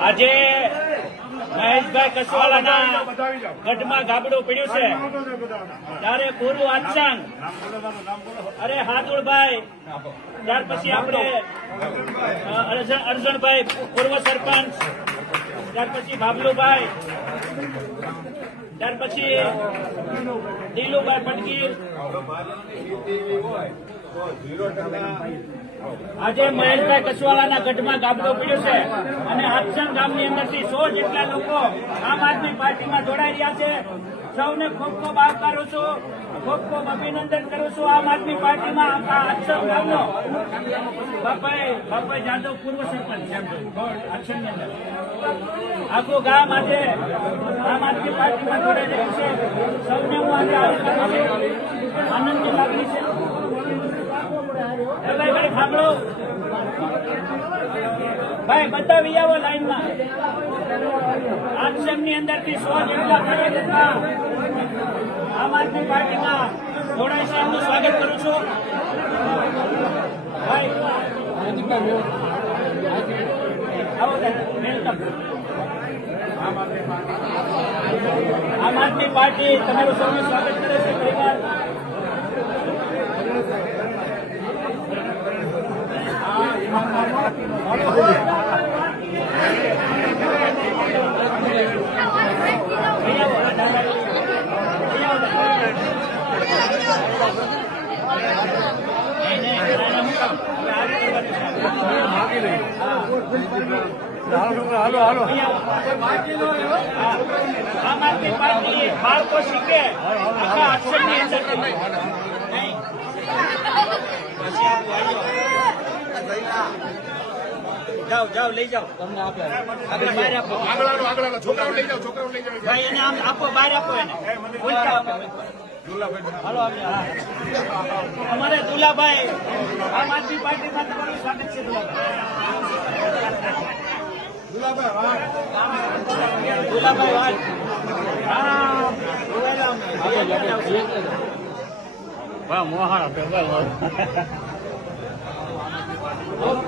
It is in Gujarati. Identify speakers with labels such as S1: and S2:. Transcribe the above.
S1: આજે મહેશભાઈ કસવાલાના ગઢમાં ગાબડું પીડ્યું છે. ત્યારે પૂરું આચાંગ અરે હાદુળભાઈ ત્યાર પછી આપણે અર્જુનભાઈ પૂર્વ સરપંચ, ત્યાર પછી ભાબલુભાઈ ત્યાર પછી દિલુભાઈ પટગીર આજે મહેશભાઈ કસવાલાના ગઢમાં ગાબડો પીડ્યો છે અને હાથસણ ગામની અંદરથી સો જેટલા લોકો આમ આદમી પાર્ટીમાં જોડાઈ રહ્યા છે. સૌને ખૂબ ખૂબ આવકારું છું. ખૂબ ખૂબ અભિનંદન કરું છું આમ આદમી પાર્ટીમાં હાથસણ ગામનો. બાપાએ બાપાએ જાદવ પૂર્વ સરપંચ હાથસણની અંદર. આખું ગામ આજે આમ આદમી પાર્ટીમાં જોડાઈ રહ્યું છે. સૌને હું આજે આવકારું છું. આનંદની લાગણી છે. ભાઈ ભાઈ, બતાવી આવો બધા વિયાવો લાઈનમાં અંદર અંદરથી સો જેટલા આમ આદમી પાર્ટીમાં જોડાય સાહેબનું સ્વાગત કરું છું. ભાઈ. આમ આદમી પાર્ટી, તમારું સૌનું સ્વાગત કરે છે, પરિવાર.
S2: હાલો હાલો
S1: આમ આદમી બાળકો શીખે આખા ની અંદર નહીં. જાઓ જાઓ લઈ જાઓ. તમને આપે. આગળ બહાર આપો.
S2: આગળ આગળ છોકરાઓ લઈ જાઓ છોકરાઓ લઈ જાઓ.
S1: ભાઈ એને આમ આપો બહાર આપો એને. ઉલટા આપો. હાલો આપણે હા. અમારે દુલાભાઈ આમ આદમી પાર્ટીમાં તમારું સ્વાગત છે દુલાભાઈ. દુલાભાઈ વાત હા
S2: મોહાણા